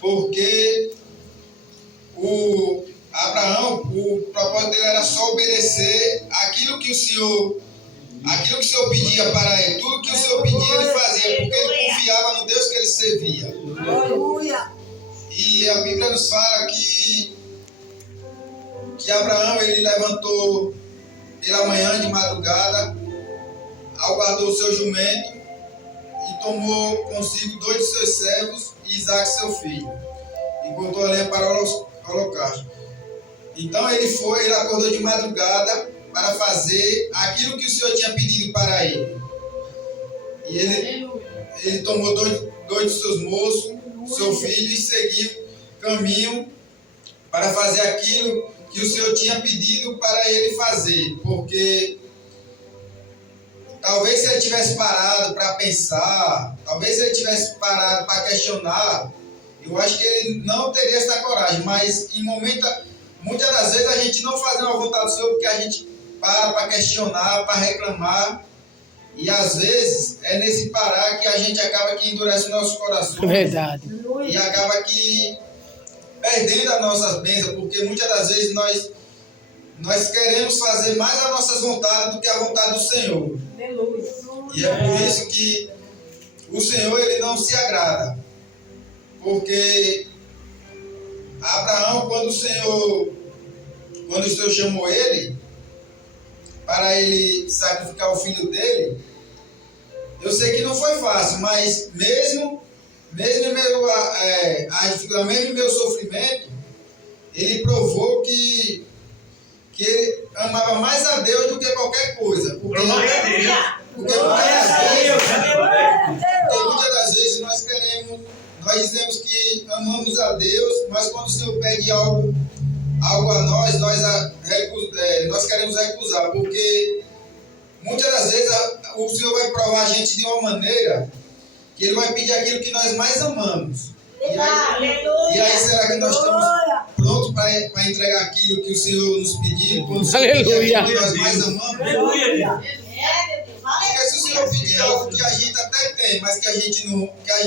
porque o Abraão, o propósito dele era só obedecer aquilo que o Senhor pedia para ele. Tudo que o Senhor pedia, ele fazia, porque ele confiava no Deus que ele servia. Aleluia. E a Bíblia nos fala que Abraão, ele levantou pela manhã de madrugada, aguardou o seu jumento e tomou consigo 2 de seus servos e Isaque, seu filho, e cortou a lenha para o holocausto. Então ele acordou de madrugada para fazer aquilo que o Senhor tinha pedido para ele. E ele tomou dois de seus moços, seu filho, e seguiu caminho para fazer aquilo que o Senhor tinha pedido para ele fazer. Porque talvez se ele tivesse parado para pensar, talvez se ele tivesse parado para questionar, eu acho que ele não teria essa coragem. Mas muitas das vezes a gente não faz a vontade do Senhor porque a gente para questionar, para reclamar. E às vezes é nesse parar que a gente acaba que endurece o nosso coração. Verdade. E acaba que perdendo as nossas bênçãos, porque muitas das vezes nós queremos fazer mais as nossas vontades do que a vontade do Senhor. Aleluia. E é por isso que o Senhor, ele não se agrada. Porque Abraão, quando o Senhor chamou ele para ele sacrificar o filho dele, eu sei que não foi fácil, mas mesmo em meu sofrimento, ele provou que ele amava mais a Deus do que qualquer coisa. Porque muitas das vezes nós dizemos que amamos a Deus, mas quando o Senhor pede algo a nós queremos recusar, porque muitas das vezes o Senhor vai provar a gente de uma maneira que Ele vai pedir aquilo que nós mais amamos. E aí será que nós estamos prontos para entregar aquilo que o Senhor nos pediu? Quando o Senhor pedir aquilo que nós mais amamos? Porque se o Senhor pedir algo que a gente até tem, mas que a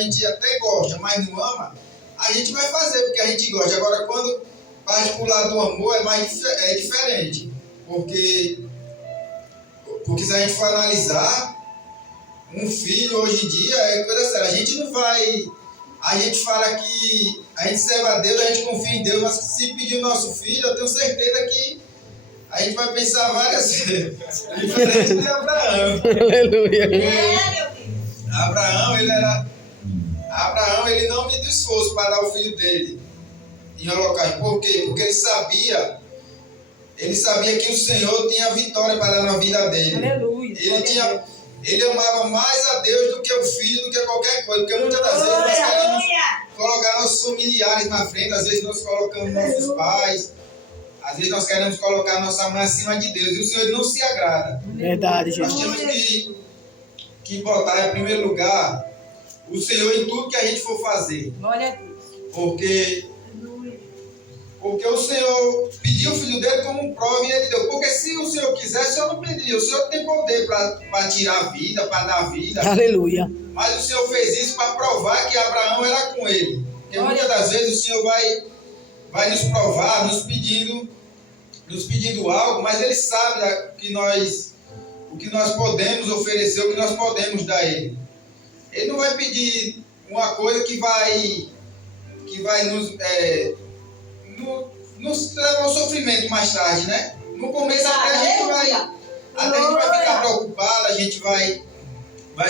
gente até gosta, mas não ama, a gente vai fazer porque a gente gosta. Agora, quando parte para o lado do amor, é diferente. Porque se a gente for analisar, um filho hoje em dia é coisa séria. A gente não vai. A gente fala que a gente serve a Deus, a gente confia em Deus, mas se pedir o nosso filho, eu tenho certeza que a gente vai pensar várias vezes. Diferente de Abraão. Aleluia. Abraão, ele não mediu esforço para dar o filho dele em holocausto. Por quê? Porque ele sabia que o Senhor tinha vitória para dar na vida dele. Aleluia. Ele amava mais a Deus do que o filho, do que qualquer coisa. Porque muitas das vezes nós queremos colocar nossos familiares na frente, às vezes nós colocamos nossos pais, às vezes nós queremos colocar nossa mãe acima de Deus. E o Senhor não se agrada. Verdade, Nós Jesus. temos que botar em primeiro lugar o Senhor em tudo que a gente for fazer. Glória a Deus. Porque o Senhor pediu o filho dele como prova e ele deu. Porque se o Senhor quisesse, o Senhor não pediria. O Senhor tem poder para tirar a vida, para dar vida. Aleluia. Mas o Senhor fez isso para provar que Abraão era com ele. Porque muitas das vezes o Senhor vai nos provar, nos pedindo algo, mas Ele sabe o que nós podemos oferecer, o que nós podemos dar a Ele. Ele não vai pedir uma coisa que vai nos levar ao sofrimento mais tarde, né? No começo até a gente vai ficar preocupado, a gente vai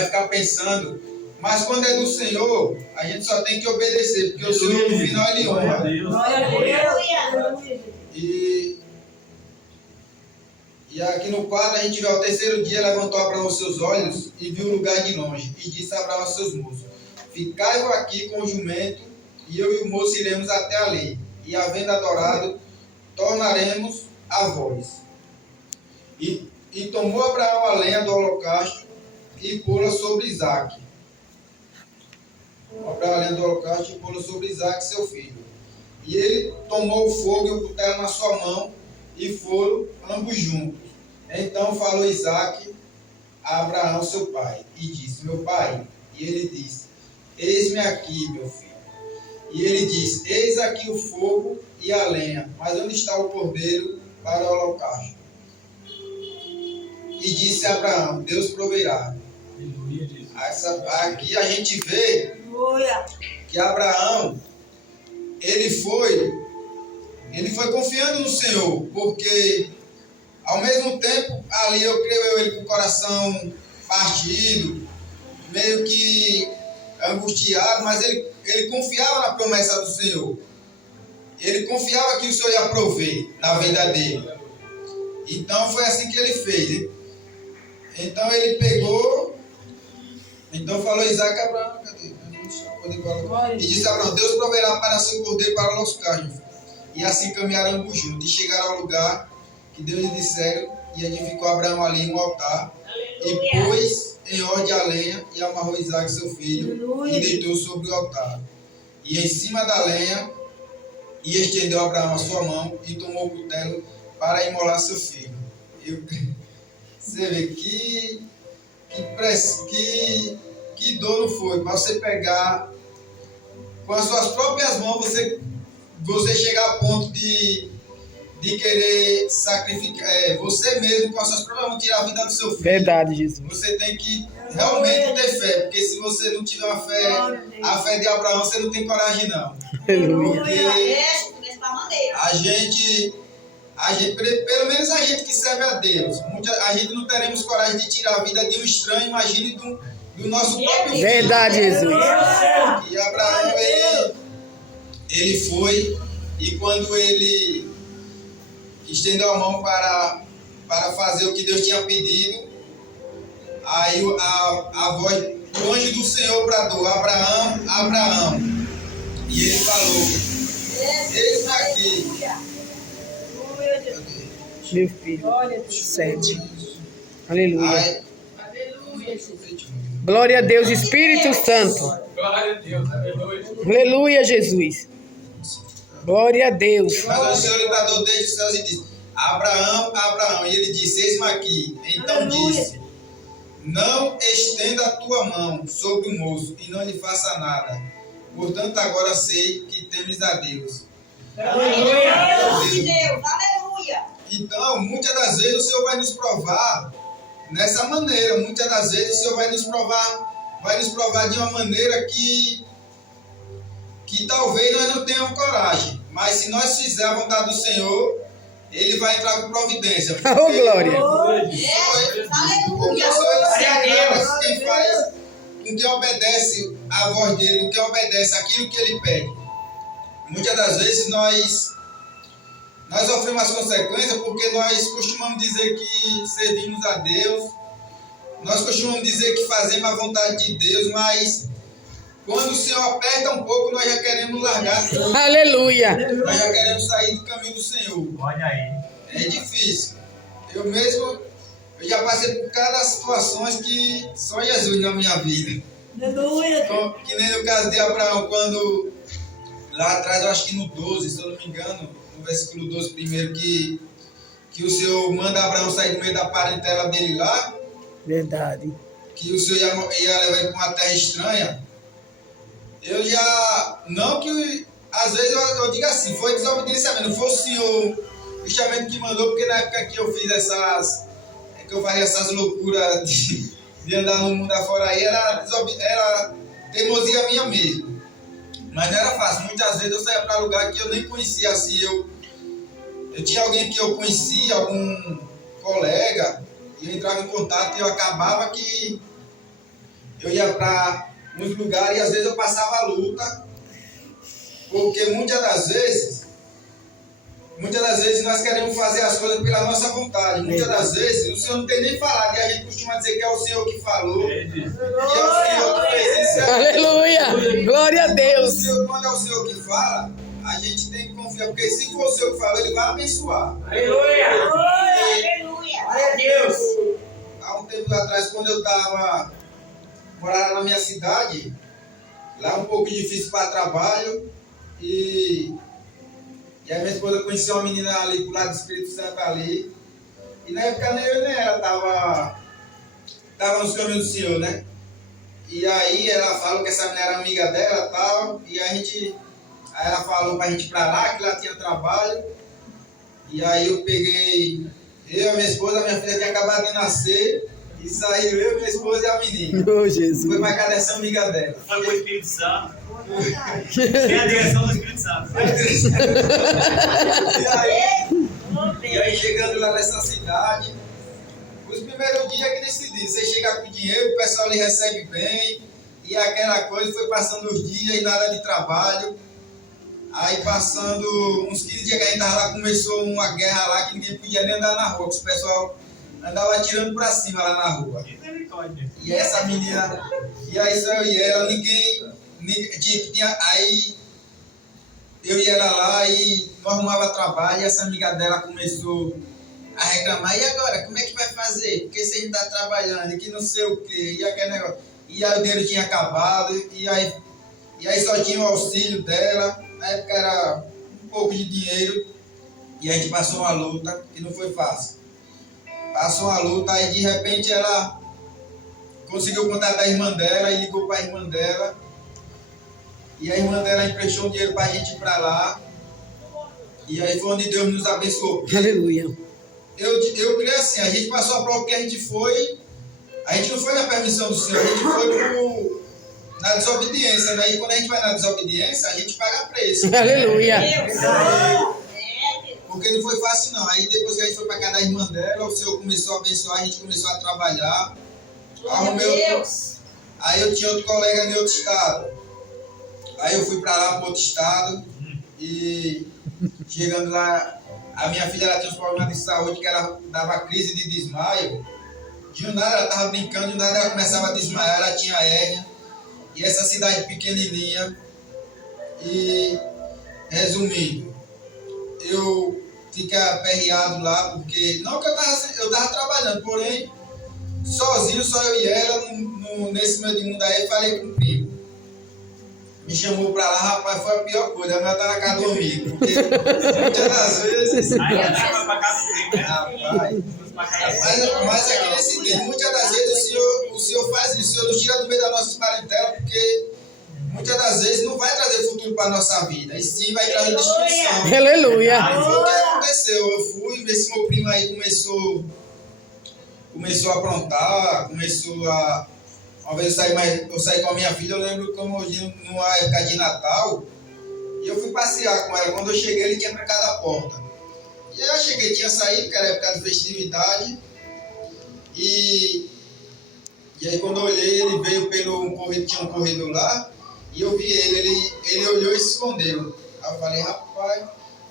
ficar pensando, mas quando é do Senhor, a gente só tem que obedecer, porque o Senhor no final Ele honra. E aqui no quadro a gente vê: ao terceiro dia levantou Abraão os seus olhos e viu o lugar de longe, e disse a Abraão aos seus moços: ficai-vos aqui com o jumento, e eu e o moço iremos até ali, e havendo adorado, tornaremos a vós. E tomou Abraão a lenha do holocausto e pô-la sobre Isaque. Abraão a lenha do holocausto e pô-la sobre Isaque, seu filho. E ele tomou o fogo e o cutelo na sua mão, e foram ambos juntos. Então falou Isaque a Abraão, seu pai, e disse: meu pai. E ele disse: eis-me aqui, meu filho. E ele disse: eis aqui o fogo e a lenha, mas onde está o cordeiro para o holocausto? E disse a Abraão: Deus proverá. Aqui a gente vê que Abraão, ele foi confiando no Senhor, porque ao mesmo tempo, ali eu creio ele com o coração partido, meio que angustiado, mas ele confiava na promessa do Senhor. Ele confiava que o Senhor ia prover na vida dele. Então foi assim que ele fez, hein? Então ele pegou, então falou Isaac a Abraão, e disse a Abraão: Deus proverá para seu cordeiro para o holocausto. E assim caminharam ambos juntos, e chegaram ao lugar que Deus lhe disseram, e edificou Abraão ali um altar, e pôs em ordem a lenha, e amarrou Isaac seu filho, e deitou sobre o altar. E em cima da lenha, e estendeu Abraão a sua mão, e tomou o cutelo para imolar seu filho. Você vê que dor não foi, para você pegar com as suas próprias mãos, você chegar a ponto de querer sacrificar, você mesmo com as suas próprias mãos tirar a vida do seu filho. Verdade, Jesus. Você tem que realmente ter fé, porque se você não tiver a fé de Abraão, você não tem coragem não. Porque a gente, pelo menos a gente que serve a Deus, a gente não teremos coragem de tirar a vida de um estranho, imagine do nosso próprio filho. Verdade, Jesus. E Abraão, ele foi, e quando ele estendeu a mão para fazer o que Deus tinha pedido, aí a voz do anjo do Senhor bradou: Abraão, Abraão. E ele falou: eis aqui. Meu filho, 7. Aleluia. Glória a Deus, Espírito Santo. Glória a Deus, aleluia. Aleluia, Jesus. Glória a Deus. Mas o Senhor lhe bradou desde os céus e disse: Abraão, Abraão. E ele disse: eis-me aqui. Então disse: não estenda a tua mão sobre o moço e não lhe faça nada. Portanto, agora sei que temes a Deus. Aleluia. Então, muitas das vezes o Senhor vai nos provar nessa maneira. Muitas das vezes o Senhor vai nos provar de uma maneira que talvez nós não tenhamos coragem. Mas se nós fizermos a vontade do Senhor, Ele vai entrar com providência. Oh, glória. Porque só Ele se agrada quem faz, com quem obedece a voz dEle, com quem obedece aquilo que Ele pede. Muitas das vezes nós sofremos as consequências porque nós costumamos dizer que servimos a Deus, nós costumamos dizer que fazemos a vontade de Deus, mas quando o Senhor aperta um pouco, nós já queremos largar tudo. Aleluia. Nós já queremos sair do caminho do Senhor. Olha aí. É difícil. Eu já passei por cada situações que só Jesus na minha vida. Aleluia. Então, que nem no caso de Abraão, quando lá atrás, eu acho que no 12, se eu não me engano, no versículo 12 primeiro, que o Senhor manda Abraão sair do meio da parentela dele lá, Verdade. que o Senhor ia levar ele para uma terra estranha. Eu já, não que, às vezes eu digo assim, foi desobediência mesmo, não foi o Senhor justamente que mandou, porque na época que eu fiz que eu fazia essas loucuras de andar no mundo afora aí, era teimosia minha mesmo. Mas não era fácil. Muitas vezes eu saía para lugar que eu nem conhecia assim. Eu tinha alguém que eu conhecia, algum colega, e eu entrava em contato e eu acabava que eu ia para uns lugares e às vezes eu passava a luta, porque muitas das vezes nós queremos fazer as coisas pela nossa vontade. Muitas das vezes o Senhor não tem nem falado, e a gente costuma dizer que é o Senhor que falou, que é o Senhor que fez isso. Aleluia. Glória a Deus. Quando é o Senhor que fala, a gente tem que confiar, porque se for o Senhor que falou, Ele vai abençoar. Aleluia. Aleluia. Glória a Deus. Há um tempo atrás, quando eu morava na minha cidade, lá um pouco difícil para trabalho, e a minha esposa conhecia uma menina ali pro lado do Espírito Santo ali, e na época nem eu nem ela tava nos caminhos do Senhor, né? E aí ela falou que essa menina era amiga dela e tal, e a gente Aí ela falou pra gente ir pra lá, que lá tinha trabalho. E aí eu peguei, eu, a minha esposa, a minha filha tinha acabado de nascer. E saiu eu, minha esposa e a menina. Oh, Jesus. Foi pra casa dessa amiga dela. Foi pro Espírito Santo. Sem a direção do Espírito Santo. E aí chegando lá nessa cidade, os primeiros dias que decidi, você chega com dinheiro, o pessoal lhe recebe bem, e aquela coisa foi passando os dias e nada de trabalho. Aí passando uns 15 dias que a gente tava lá, começou uma guerra lá que ninguém podia nem andar na rua, que o pessoal andava atirando pra cima lá na rua. E essa menina, e aí só eu e ela, ninguém tipo, aí eu e ela lá e não arrumava trabalho, e essa amiga dela começou a reclamar, e agora, como é que vai fazer? Porque você ainda está trabalhando, e que não sei o quê, e aquele negócio. E aí o dinheiro tinha acabado, e aí só tinha o auxílio dela, na época era um pouco de dinheiro, e a gente passou uma luta, que não foi fácil. Passou uma luta, aí de repente ela conseguiu contatar a irmã dela, e ligou para a irmã dela, e a irmã dela emprestou um dinheiro para a gente ir para lá, e aí foi onde Deus nos abençoou. Aleluia. Eu creio assim, a gente passou a prova porque a gente não foi na permissão do Senhor, a gente foi na desobediência, né? E quando a gente vai na desobediência, a gente paga preço. Aleluia. Porque não foi fácil não. Aí depois que a gente foi para casa da irmã dela, o Senhor começou a abençoar, a gente começou a trabalhar. Aí eu tinha outro colega em outro estado. Aí eu fui para lá para outro estado e chegando lá, a minha filha ela tinha uns problemas de saúde que ela dava crise de desmaio. De um nada ela estava brincando, de um nada ela começava a desmaiar, ela tinha hérnia. E essa cidade pequenininha. E resumindo, eu fiquei aperreado lá porque, não que eu estava trabalhando, porém, sozinho, só eu e ela, nesse meio de mundo aí, falei com o primo. Me chamou pra lá, rapaz, foi a pior coisa, a mulher tá na casa do amigo. Porque muitas das vezes. Aí ela pra casa do primo, né? Rapaz, mas é que nesse dia, muitas das vezes o senhor faz isso, o Senhor nos tira do meio das nossas parentelas, porque muitas das vezes não vai trazer futuro para a nossa vida, e sim vai trazer destruição. Aleluia. Aí foi o que aconteceu, eu fui, ver se meu primo aí começou a aprontar, uma vez eu saí com a minha filha, eu lembro como numa época de Natal, e eu fui passear com ela. Quando eu cheguei, ele tinha trancado a porta. E aí eu cheguei, tinha saído, que era época de festividade, e aí quando eu olhei, ele veio pelo um corredor, tinha um corredor lá, e eu vi ele olhou e se escondeu. Aí eu falei, rapaz,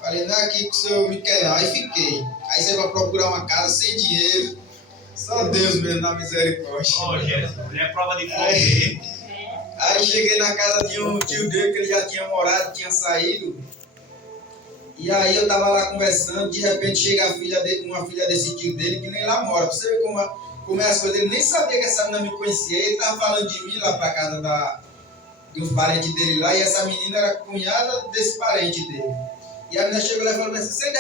não é aqui que o senhor me quer não. Aí fiquei. Aí você vai procurar uma casa sem dinheiro, só Deus mesmo na misericórdia. Ô, Jesus, é prova de fogo. Aí cheguei na casa de um tio dele, que ele já tinha morado, tinha saído. E aí eu tava lá conversando, de repente chega uma filha desse tio dele, que nem lá mora. Pra você ver como é as coisas. Ele nem sabia que essa menina me conhecia. Ele tava falando de mim lá pra casa dos parentes dele lá, e essa menina era cunhada desse parente dele. E a menina chegou lá e falou assim,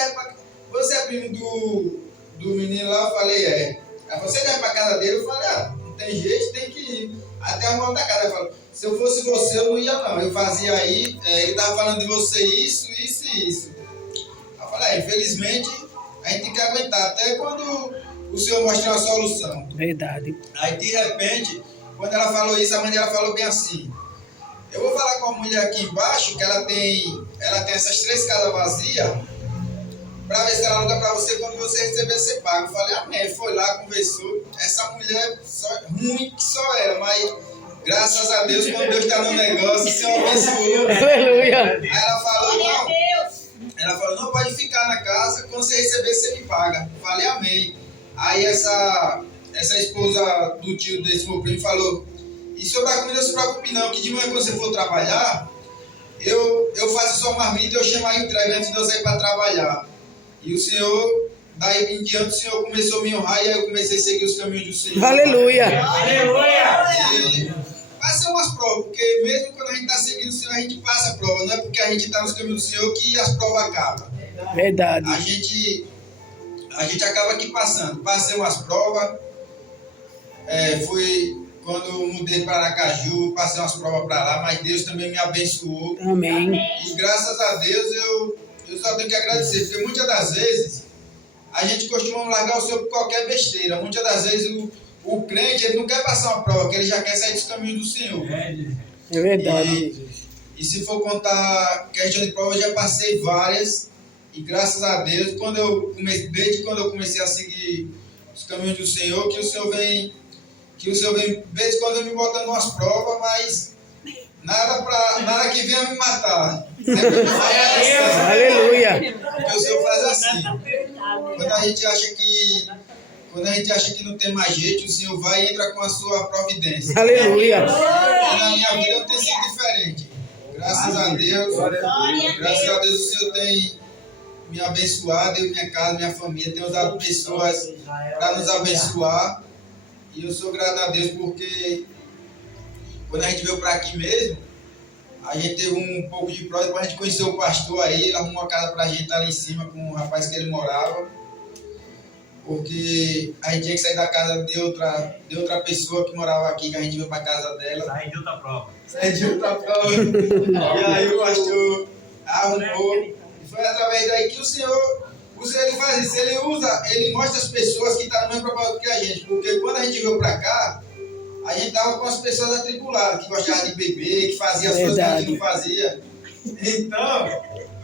você é primo do menino lá? Eu falei, é. Ela falou, você deve pra casa dele? Eu falei, não tem jeito, tem que ir. Até a mão da casa. Ela falou, se eu fosse você, eu não ia não. Eu fazia aí, ele tava falando de você isso e isso. Eu falei, infelizmente, a gente tem que aguentar até quando o Senhor mostrar uma solução. Verdade. Aí, de repente, quando ela falou isso, a mãe dela falou bem assim, eu vou falar com a mulher aqui embaixo, que ela tem essas 3 casas vazias, para ver se ela aluga para você, quando você receber, você paga. Eu falei, amém. Foi lá, conversou. Essa mulher, ruim que só era, mas graças a Deus, quando Deus está no negócio, o Senhor abençoou. Aleluia. Aí ela falou, não, pode ficar na casa, quando você receber, você me paga. Eu falei, amém. Aí essa esposa do tio desse meu primo falou, e sobre a comida, não se preocupe não, que de manhã quando você for trabalhar, eu faço sua marmita, eu chamo a entrega antes de eu sair para trabalhar. E o Senhor, daí em diante, o Senhor começou a me honrar, e aí eu comecei a seguir os caminhos do Senhor. Aleluia. E passei umas provas, porque mesmo quando a gente está seguindo o Senhor, a gente passa a prova. Não é porque a gente está nos caminhos do Senhor que as provas acabam. Verdade. A gente acaba aqui passando. Passei umas provas, fui quando mudei para Aracaju, passei umas provas para lá, mas Deus também me abençoou. Amém. E graças a Deus eu só tenho que agradecer, porque muitas das vezes a gente costuma largar o Senhor por qualquer besteira. Muitas das vezes o crente ele não quer passar uma prova, porque ele já quer sair dos caminhos do Senhor. É verdade. E se for contar questão de prova, eu já passei várias. E graças a Deus, desde quando eu comecei a seguir os caminhos do Senhor, que o Senhor vem, de vez em quando me botando umas provas, mas nada que venha me matar. Aleluia. Porque o Senhor faz assim. Quando a gente acha que não tem mais jeito, o Senhor vai e entra com a sua providência. Aleluia. E na minha vida não tem sido diferente. Graças a Deus, o Senhor tem me abençoado, eu, minha casa, minha família, tem usado pessoas para nos abençoar. E eu sou grato a Deus porque quando a gente veio para aqui mesmo, a gente teve um pouco de prova, depois a gente conheceu o pastor aí, ele arrumou uma casa para a gente ali em cima com um rapaz que ele morava. Porque a gente tinha que sair da casa de outra pessoa que morava aqui, que a gente veio para a casa dela. Sai de outra prova. E aí o pastor arrumou. E foi através daí que o Senhor ele faz isso. Ele mostra as pessoas que estão no mesmo propósito que a gente. Porque quando a gente veio para cá, a gente estava com as pessoas atribuladas, que gostavam de beber, que faziam as coisas que a gente não fazia. Então,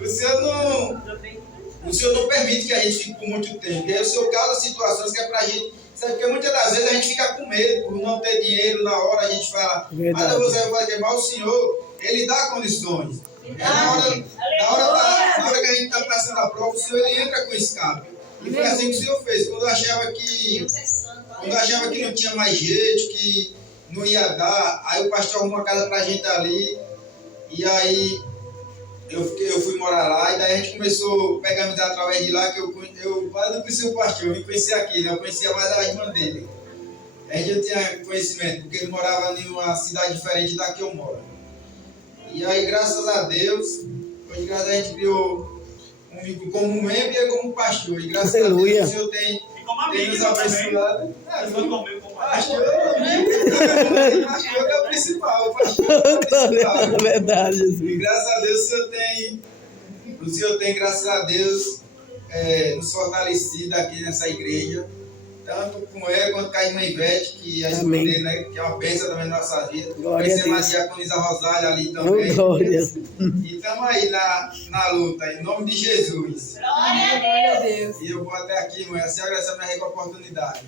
o Senhor não permite que a gente fique por muito tempo. E aí o Senhor causa situações que é pra gente. Sabe, porque muitas das vezes a gente fica com medo por não ter dinheiro na hora, a gente fala, mas eu vou fazer mal, o Senhor, Ele dá condições. Na hora que a gente está passando a prova, o Senhor ele entra com escape. E foi assim que o Senhor fez. Quando eu achava que não tinha mais jeito, que não ia dar, aí o pastor arrumou uma casa pra gente ali. E aí eu fui morar lá, e daí a gente começou a pegar amizade através de lá, que eu quase não conhecia o pastor, eu me conhecia aqui, né? Eu conhecia mais a irmã dele. A gente não tinha conhecimento, porque ele morava em uma cidade diferente da que eu moro. E aí, graças a Deus, hoje a gente criou um amigo como membro e ele como pastor. E graças a Deus o Senhor tem nos abençoado. Pastor que é o principal. É verdade, Jesus. E graças a Deus o Senhor tem, graças a Deus, nos fortalecido aqui nessa igreja. Tanto com ele quanto com a irmã Ivete, que a esposa dele, né, que é uma bênção também na nossa vida. Conhecemos a diaconisa Rosália ali também. Glória. E estamos aí na luta, em nome de Jesus. Glória a Deus. E eu vou até aqui, mãe, assim agradecer a minha oportunidade.